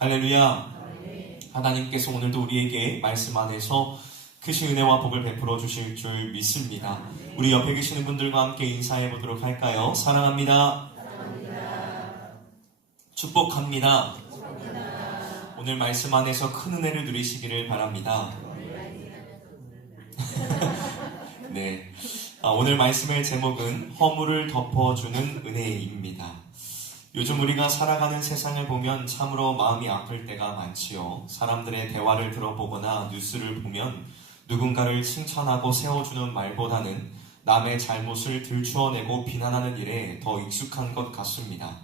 할렐루야. 하나님께서 오늘도 우리에게 말씀 안에서 크신 은혜와 복을 베풀어 주실 줄 믿습니다. 우리 옆에 계시는 분들과 함께 인사해 보도록 할까요? 사랑합니다. 축복합니다. 오늘 말씀 안에서 큰 은혜를 누리시기를 바랍니다. 네, 오늘 말씀의 제목은 허물을 덮어주는 은혜입니다. 요즘 우리가 살아가는 세상을 보면 참으로 마음이 아플 때가 많지요. 사람들의 대화를 들어보거나 뉴스를 보면 누군가를 칭찬하고 세워주는 말보다는 남의 잘못을 들추어내고 비난하는 일에 더 익숙한 것 같습니다.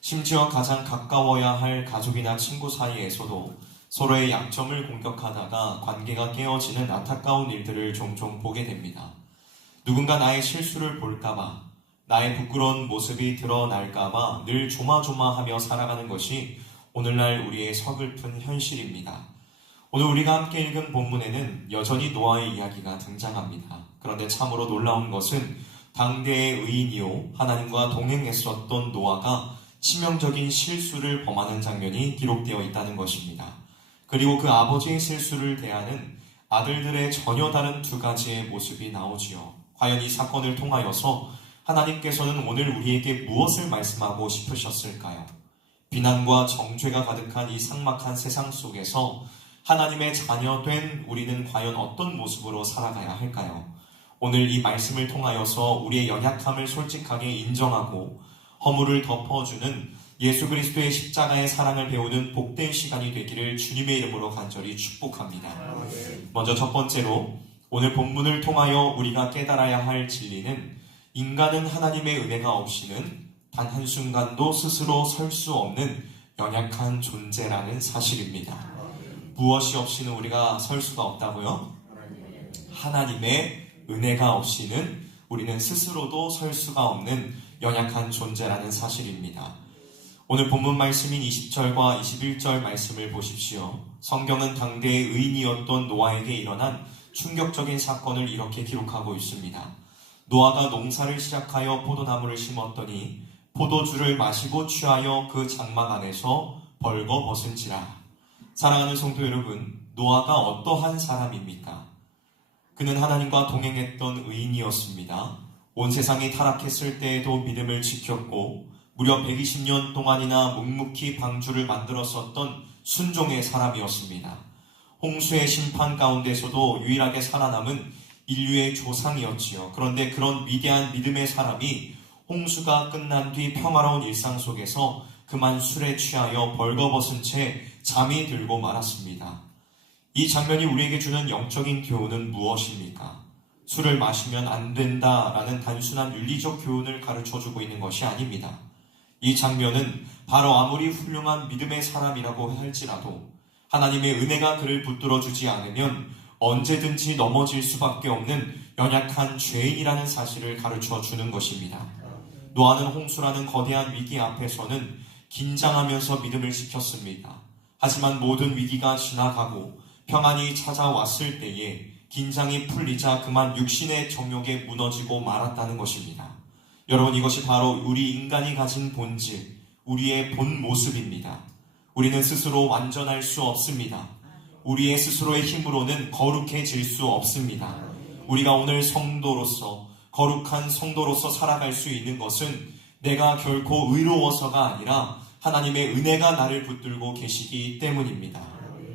심지어 가장 가까워야 할 가족이나 친구 사이에서도 서로의 약점을 공격하다가 관계가 깨어지는 안타까운 일들을 종종 보게 됩니다. 누군가 나의 실수를 볼까봐, 나의 부끄러운 모습이 드러날까봐 늘 조마조마하며 살아가는 것이 오늘날 우리의 서글픈 현실입니다. 오늘 우리가 함께 읽은 본문에는 여전히 노아의 이야기가 등장합니다. 그런데 참으로 놀라운 것은 당대의 의인이요 하나님과 동행했었던 노아가 치명적인 실수를 범하는 장면이 기록되어 있다는 것입니다. 그리고 그 아버지의 실수를 대하는 아들들의 전혀 다른 두 가지의 모습이 나오지요. 과연 이 사건을 통하여서 하나님께서는 오늘 우리에게 무엇을 말씀하고 싶으셨을까요? 비난과 정죄가 가득한 이 삭막한 세상 속에서 하나님의 자녀된 우리는 과연 어떤 모습으로 살아가야 할까요? 오늘 이 말씀을 통하여서 우리의 연약함을 솔직하게 인정하고 허물을 덮어주는 예수 그리스도의 십자가의 사랑을 배우는 복된 시간이 되기를 주님의 이름으로 간절히 축복합니다. 먼저 첫 번째로 오늘 본문을 통하여 우리가 깨달아야 할 진리는 인간은 하나님의 은혜가 없이는 단 한순간도 스스로 설 수 없는 연약한 존재라는 사실입니다. 무엇이 없이는 우리가 설 수가 없다고요? 하나님의 은혜가 없이는 우리는 스스로도 설 수가 없는 연약한 존재라는 사실입니다. 오늘 본문 말씀인 20절과 21절 말씀을 보십시오. 성경은 당대의 의인이었던 노아에게 일어난 충격적인 사건을 이렇게 기록하고 있습니다. 노아가 농사를 시작하여 포도나무를 심었더니 포도주를 마시고 취하여 그 장막 안에서 벌거벗은지라. 사랑하는 성도 여러분, 노아가 어떠한 사람입니까? 그는 하나님과 동행했던 의인이었습니다. 온 세상이 타락했을 때에도 믿음을 지켰고 무려 120년 동안이나 묵묵히 방주를 만들었었던 순종의 사람이었습니다. 홍수의 심판 가운데서도 유일하게 살아남은 인류의 조상이었지요. 그런데 그런 위대한 믿음의 사람이 홍수가 끝난 뒤 평화로운 일상 속에서 그만 술에 취하여 벌거벗은 채 잠이 들고 말았습니다. 이 장면이 우리에게 주는 영적인 교훈은 무엇입니까? 술을 마시면 안 된다라는 단순한 윤리적 교훈을 가르쳐주고 있는 것이 아닙니다. 이 장면은 바로 아무리 훌륭한 믿음의 사람이라고 할지라도 하나님의 은혜가 그를 붙들어주지 않으면 언제든지 넘어질 수밖에 없는 연약한 죄인이라는 사실을 가르쳐 주는 것입니다. 노아는 홍수라는 거대한 위기 앞에서는 긴장하면서 믿음을 지켰습니다. 하지만 모든 위기가 지나가고 평안이 찾아왔을 때에 긴장이 풀리자 그만 육신의 정욕에 무너지고 말았다는 것입니다. 여러분, 이것이 바로 우리 인간이 가진 본질, 우리의 본 모습입니다. 우리는 스스로 완전할 수 없습니다. 우리의 스스로의 힘으로는 거룩해질 수 없습니다. 우리가 오늘 성도로서, 거룩한 성도로서 살아갈 수 있는 것은 내가 결코 의로워서가 아니라 하나님의 은혜가 나를 붙들고 계시기 때문입니다.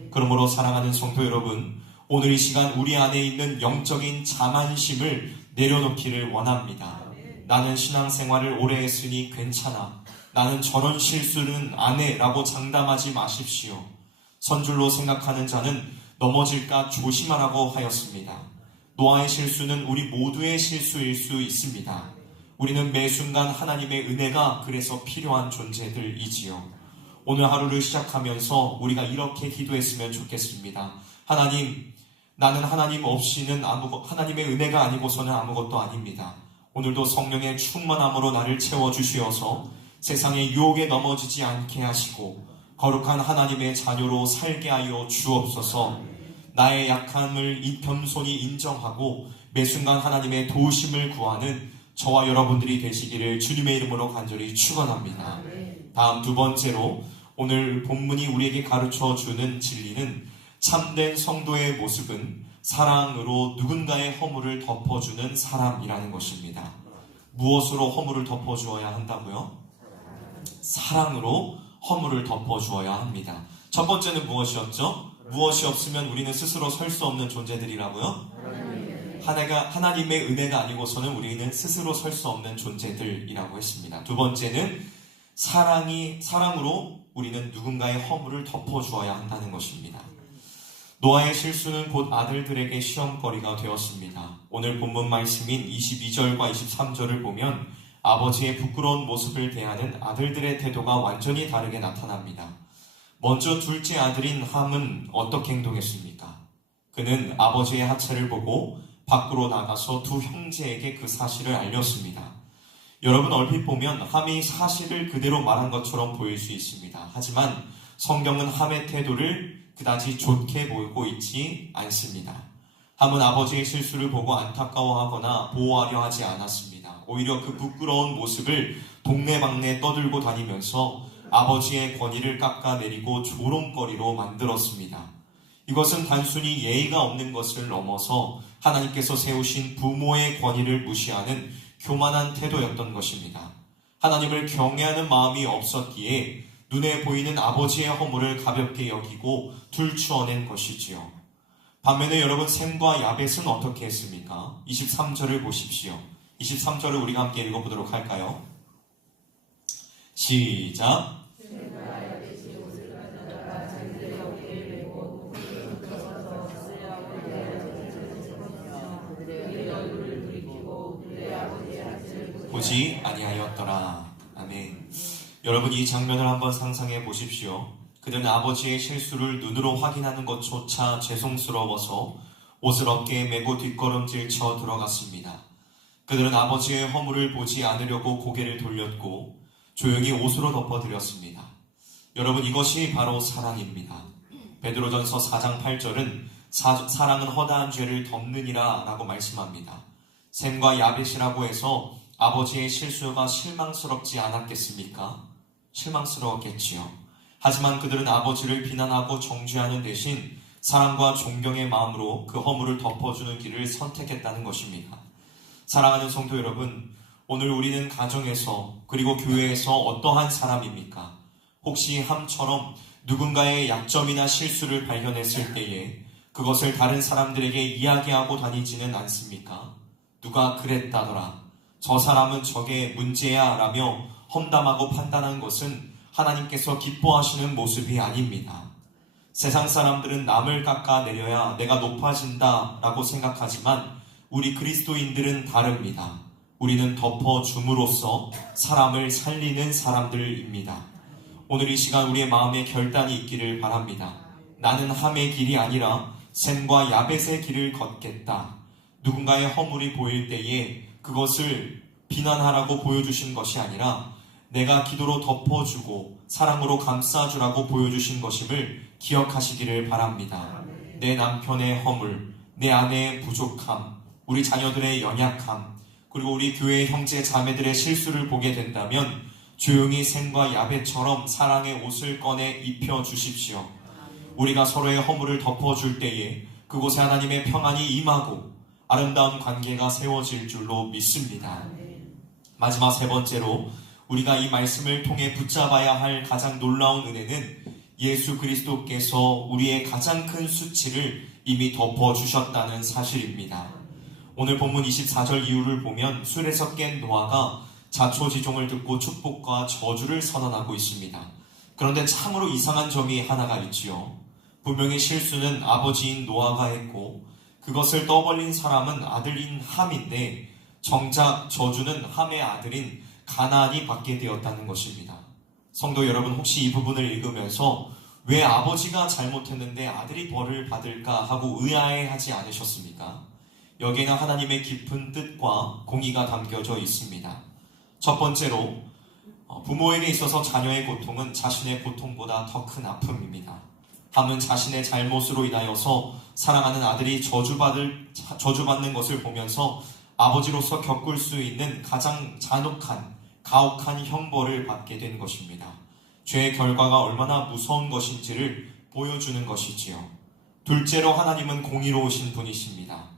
그러므로 사랑하는 성도 여러분, 오늘 이 시간 우리 안에 있는 영적인 자만심을 내려놓기를 원합니다. 나는 신앙생활을 오래 했으니 괜찮아. 나는 저런 실수는 안 해 라고 장담하지 마십시오. 선줄로 생각하는 자는 넘어질까 조심하라고 하였습니다. 노아의 실수는 우리 모두의 실수일 수 있습니다. 우리는 매 순간 하나님의 은혜가 그래서 필요한 존재들이지요. 오늘 하루를 시작하면서 우리가 이렇게 기도했으면 좋겠습니다. 하나님, 나는 하나님 없이는 하나님의 은혜가 아니고서는 아무것도 아닙니다. 오늘도 성령의 충만함으로 나를 채워주시어서 세상의 유혹에 넘어지지 않게 하시고 거룩한 하나님의 자녀로 살게 하여 주옵소서. 나의 약함을 겸손히 인정하고 매 순간 하나님의 도우심을 구하는 저와 여러분들이 되시기를 주님의 이름으로 간절히 축원합니다. 다음 두 번째로 오늘 본문이 우리에게 가르쳐 주는 진리는 참된 성도의 모습은 사랑으로 누군가의 허물을 덮어주는 사람이라는 것입니다. 무엇으로 허물을 덮어주어야 한다고요? 사랑으로 허물을 덮어주어야 합니다. 첫 번째는 무엇이었죠? 무엇이 없으면 우리는 스스로 설 수 없는 존재들이라고요? 하나님의 은혜가 아니고서는 우리는 스스로 설 수 없는 존재들이라고 했습니다. 두 번째는 사랑으로 우리는 누군가의 허물을 덮어주어야 한다는 것입니다. 노아의 실수는 곧 아들들에게 시험거리가 되었습니다. 오늘 본문 말씀인 22절과 23절을 보면 아버지의 부끄러운 모습을 대하는 아들들의 태도가 완전히 다르게 나타납니다. 먼저 둘째 아들인 함은 어떻게 행동했습니까? 그는 아버지의 하체를 보고 밖으로 나가서 두 형제에게 그 사실을 알렸습니다. 여러분, 얼핏 보면 함이 사실을 그대로 말한 것처럼 보일 수 있습니다. 하지만 성경은 함의 태도를 그다지 좋게 보이고 있지 않습니다. 함은 아버지의 실수를 보고 안타까워하거나 보호하려 하지 않았습니다. 오히려 그 부끄러운 모습을 동네방네 떠들고 다니면서 아버지의 권위를 깎아내리고 조롱거리로 만들었습니다. 이것은 단순히 예의가 없는 것을 넘어서 하나님께서 세우신 부모의 권위를 무시하는 교만한 태도였던 것입니다. 하나님을 경외하는 마음이 없었기에 눈에 보이는 아버지의 허물을 가볍게 여기고 들추어낸 것이지요. 반면에 여러분, 셈과 야벳은 어떻게 했습니까? 23절을 보십시오. 23절을 우리가 함께 읽어보도록 할까요? 시작! 보지 아니하였더라. 아멘. 여러분, 이 장면을 한번 상상해 보십시오. 그들은 아버지의 실수를 눈으로 확인하는 것조차 죄송스러워서 옷을 어깨에 메고 뒷걸음질 쳐 들어갔습니다. 그들은 아버지의 허물을 보지 않으려고 고개를 돌렸고 조용히 옷으로 덮어드렸습니다. 여러분, 이것이 바로 사랑입니다. 베드로전서 4장 8절은 사랑은 허다한 죄를 덮느니라 라고 말씀합니다. 셈과 야벳이라고 해서 아버지의 실수가 실망스럽지 않았겠습니까? 실망스러웠겠지요. 하지만 그들은 아버지를 비난하고 정죄하는 대신 사랑과 존경의 마음으로 그 허물을 덮어주는 길을 선택했다는 것입니다. 사랑하는 성도 여러분, 오늘 우리는 가정에서 그리고 교회에서 어떠한 사람입니까? 혹시 함처럼 누군가의 약점이나 실수를 발견했을 때에 그것을 다른 사람들에게 이야기하고 다니지는 않습니까? 누가 그랬다더라, 저 사람은 저게 문제야 라며 험담하고 판단한 것은 하나님께서 기뻐하시는 모습이 아닙니다. 세상 사람들은 남을 깎아내려야 내가 높아진다 라고 생각하지만 우리 그리스도인들은 다릅니다. 우리는 덮어줌으로써 사람을 살리는 사람들입니다. 오늘 이 시간 우리의 마음에 결단이 있기를 바랍니다. 나는 함의 길이 아니라 셈과 야벳의 길을 걷겠다. 누군가의 허물이 보일 때에 그것을 비난하라고 보여주신 것이 아니라 내가 기도로 덮어주고 사랑으로 감싸주라고 보여주신 것임을 기억하시기를 바랍니다. 내 남편의 허물, 내 아내의 부족함, 우리 자녀들의 연약함, 그리고 우리 교회의 형제 자매들의 실수를 보게 된다면 조용히 셈과 야벳처럼 사랑의 옷을 꺼내 입혀주십시오. 우리가 서로의 허물을 덮어줄 때에 그곳에 하나님의 평안이 임하고 아름다운 관계가 세워질 줄로 믿습니다. 마지막 세 번째로 우리가 이 말씀을 통해 붙잡아야 할 가장 놀라운 은혜는 예수 그리스도께서 우리의 가장 큰 수치를 이미 덮어주셨다는 사실입니다. 오늘 본문 24절 이후를 보면 술에서 깬 노아가 자초지종을 듣고 축복과 저주를 선언하고 있습니다. 그런데 참으로 이상한 점이 하나가 있지요. 분명히 실수는 아버지인 노아가 했고 그것을 떠벌린 사람은 아들인 함인데 정작 저주는 함의 아들인 가나안이 받게 되었다는 것입니다. 성도 여러분, 혹시 이 부분을 읽으면서 왜 아버지가 잘못했는데 아들이 벌을 받을까 하고 의아해하지 않으셨습니까? 여기에는 하나님의 깊은 뜻과 공의가 담겨져 있습니다. 첫 번째로 부모에게 있어서 자녀의 고통은 자신의 고통보다 더 큰 아픔입니다. 함은 자신의 잘못으로 인하여서 사랑하는 아들이 저주받는 것을 보면서 아버지로서 겪을 수 있는 가장 잔혹한 가혹한 형벌을 받게 된 것입니다. 죄의 결과가 얼마나 무서운 것인지를 보여주는 것이지요. 둘째로 하나님은 공의로우신 분이십니다.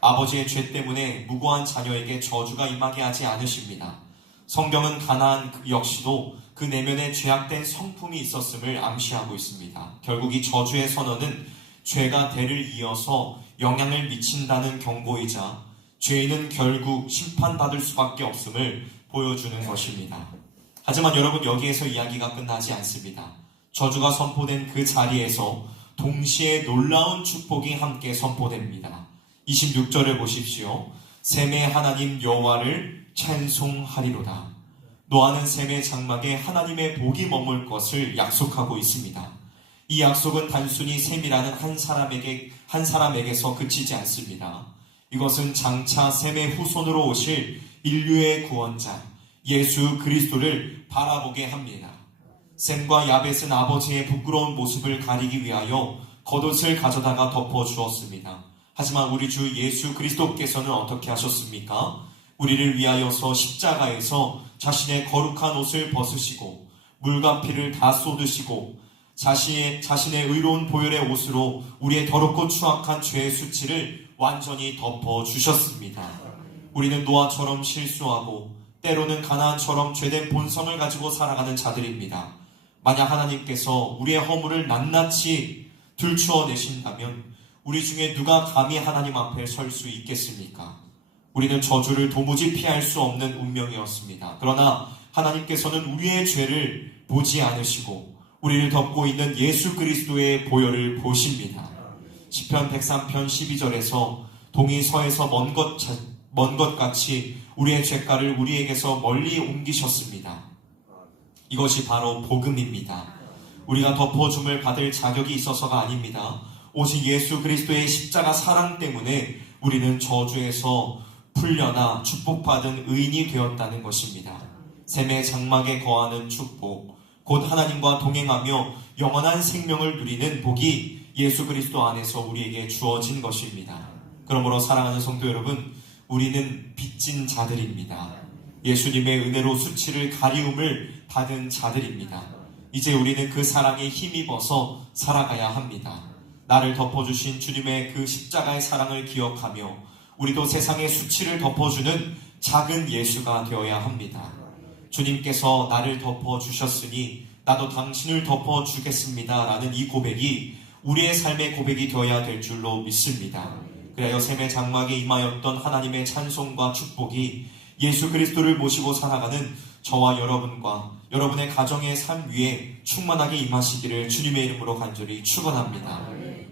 아버지의 죄 때문에 무고한 자녀에게 저주가 임하게 하지 않으십니다. 성경은 가나안 역시도 그 내면에 죄악된 성품이 있었음을 암시하고 있습니다. 결국 이 저주의 선언은 죄가 대를 이어서 영향을 미친다는 경고이자 죄인은 결국 심판받을 수밖에 없음을 보여주는 것입니다. 하지만 여러분, 여기에서 이야기가 끝나지 않습니다. 저주가 선포된 그 자리에서 동시에 놀라운 축복이 함께 선포됩니다. 26절을 보십시오. 셈의 하나님 여호와를 찬송하리로다. 노아는 셈의 장막에 하나님의 복이 머물 것을 약속하고 있습니다. 이 약속은 단순히 셈이라는 한 사람에게서 그치지 않습니다. 이것은 장차 셈의 후손으로 오실 인류의 구원자 예수 그리스도를 바라보게 합니다. 셈과 야벳은 아버지의 부끄러운 모습을 가리기 위하여 겉옷을 가져다가 덮어주었습니다. 하지만 우리 주 예수 그리스도께서는 어떻게 하셨습니까? 우리를 위하여서 십자가에서 자신의 거룩한 옷을 벗으시고 물과 피를 다 쏟으시고 자신의 의로운 보혈의 옷으로 우리의 더럽고 추악한 죄의 수치를 완전히 덮어주셨습니다. 우리는 노아처럼 실수하고 때로는 가나안처럼 죄된 본성을 가지고 살아가는 자들입니다. 만약 하나님께서 우리의 허물을 낱낱이 들추어내신다면 우리 중에 누가 감히 하나님 앞에 설 수 있겠습니까? 우리는 저주를 도무지 피할 수 없는 운명이었습니다. 그러나 하나님께서는 우리의 죄를 보지 않으시고 우리를 덮고 있는 예수 그리스도의 보혈을 보십니다. 시편 103편 12절에서 동이 서에서 먼 것 같이 우리의 죄가를 우리에게서 멀리 옮기셨습니다. 이것이 바로 복음입니다. 우리가 덮어줌을 받을 자격이 있어서가 아닙니다. 오직 예수 그리스도의 십자가 사랑 때문에 우리는 저주에서 풀려나 축복받은 의인이 되었다는 것입니다. 셈의 장막에 거하는 축복, 곧 하나님과 동행하며 영원한 생명을 누리는 복이 예수 그리스도 안에서 우리에게 주어진 것입니다. 그러므로 사랑하는 성도 여러분, 우리는 빚진 자들입니다. 예수님의 은혜로 수치를 가리움을 받은 자들입니다. 이제 우리는 그 사랑에 힘입어서 살아가야 합니다. 나를 덮어주신 주님의 그 십자가의 사랑을 기억하며 우리도 세상의 수치를 덮어주는 작은 예수가 되어야 합니다. 주님께서 나를 덮어주셨으니 나도 당신을 덮어주겠습니다 라는 이 고백이 우리의 삶의 고백이 되어야 될 줄로 믿습니다. 그래야 셈의 장막에 임하였던 하나님의 찬송과 축복이 예수 그리스도를 모시고 살아가는 저와 여러분과 여러분의 가정의 삶 위에 충만하게 임하시기를 주님의 이름으로 간절히 축원합니다.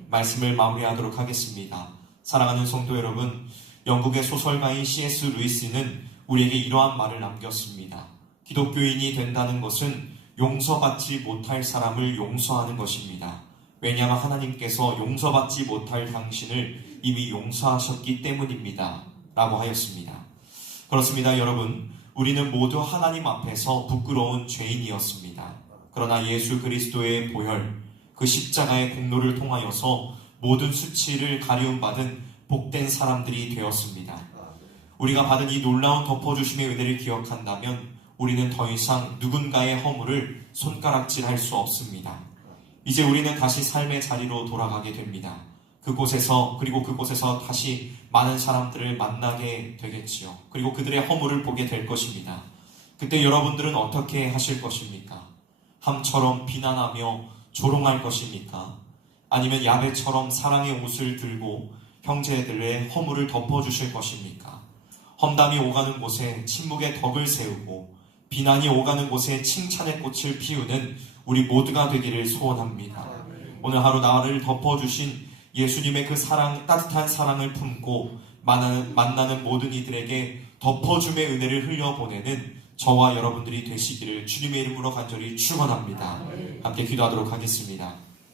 말씀을 마무리하도록 하겠습니다. 사랑하는 성도 여러분, 영국의 소설가인 C.S. 루이스는 우리에게 이러한 말을 남겼습니다. 기독교인이 된다는 것은 용서받지 못할 사람을 용서하는 것입니다. 왜냐하면 하나님께서 용서받지 못할 당신을 이미 용서하셨기 때문입니다. 라고 하였습니다. 그렇습니다, 여러분. 우리는 모두 하나님 앞에서 부끄러운 죄인이었습니다. 그러나 예수 그리스도의 보혈, 그 십자가의 공로를 통하여서 모든 수치를 가리움받은 복된 사람들이 되었습니다. 우리가 받은 이 놀라운 덮어주심의 은혜를 기억한다면 우리는 더 이상 누군가의 허물을 손가락질할 수 없습니다. 이제 우리는 다시 삶의 자리로 돌아가게 됩니다. 그곳에서 다시 많은 사람들을 만나게 되겠지요. 그리고 그들의 허물을 보게 될 것입니다. 그때 여러분들은 어떻게 하실 것입니까? 함처럼 비난하며 조롱할 것입니까? 아니면 야벳처럼 사랑의 옷을 들고 형제들의 허물을 덮어주실 것입니까? 험담이 오가는 곳에 침묵의 덕을 세우고 비난이 오가는 곳에 칭찬의 꽃을 피우는 우리 모두가 되기를 소원합니다. 오늘 하루 나를 덮어주신 예수님의 그 사랑, 따뜻한 사랑을 품고 만나는 모든 이들에게 덮어줌의 은혜를 흘려보내는 저와 여러분들이 되시기를 주님의 이름으로 간절히 축원합니다. 함께 기도하도록 하겠습니다.